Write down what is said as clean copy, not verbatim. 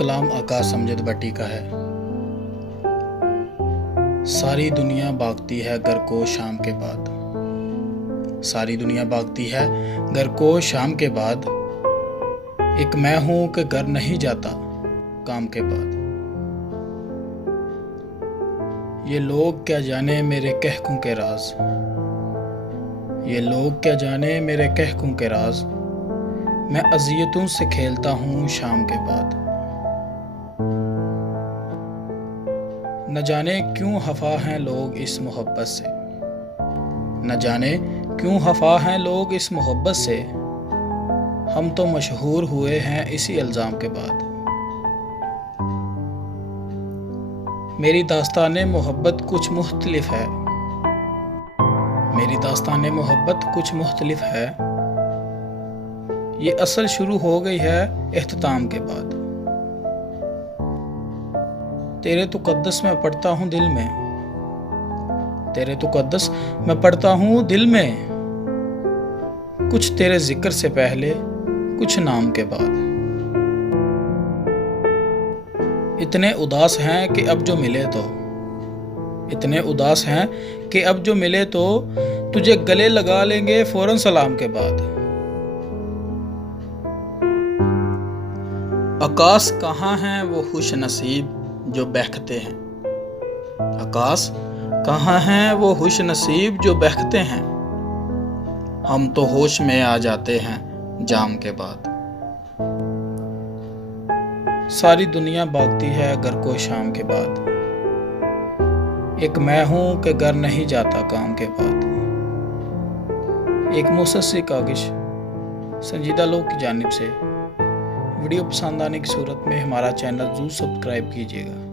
कलाम आकाश अमजद भट्टी का है। सारी दुनिया भागती है घर को शाम के बाद। सारी दुनिया भागती है घर को शाम के बाद। एक मैं हूं कि घर नहीं जाता काम के बाद। ये लोग क्या जाने मेरे कहकों के राज। ये लोग क्या जाने मेरे कहकों के राज। मैं अज़ियतों से खेलता हूँ शाम के बाद। न जाने क्यों खफा हैं लोग इस मोहब्बत से। न जाने क्यों खफा हैं लोग इस मोहब्बत से। हम तो मशहूर हुए हैं इसी इल्ज़ाम के बाद। मेरी दास्ताने मोहब्बत कुछ मुख्तलिफ है। मेरी दास्ताने मोहब्बत कुछ मुख्तलिफ है। ये असल शुरू हो गई है इख्तिताम के बाद। तेरे तुक़द्दस मैं पढ़ता हूँ दिल में। तेरे तुक़द्दस मैं पढ़ता हूँ दिल में। कुछ तेरे जिक्र से पहले कुछ नाम के बाद। इतने उदास हैं कि अब जो मिले तो। इतने उदास हैं कि अब जो मिले तो तुझे गले लगा लेंगे फौरन सलाम के बाद। आकाश कहाँ हैं वो खुश नसीब जो बहकते हैं। आकाश कहाँ हैं वो खुश नसीब जो बहकते हैं। हम तो होश में आ जाते हैं जाम के बाद। सारी दुनिया भागती है घर को शाम के बाद। एक मैं हूं कि घर नहीं जाता काम के बाद। एक मुसस्सी कागिश संजीदा लोग की जानिब से। वीडियो पसंद आने की सूरत में हमारा चैनल ज़रूर सब्सक्राइब कीजिएगा।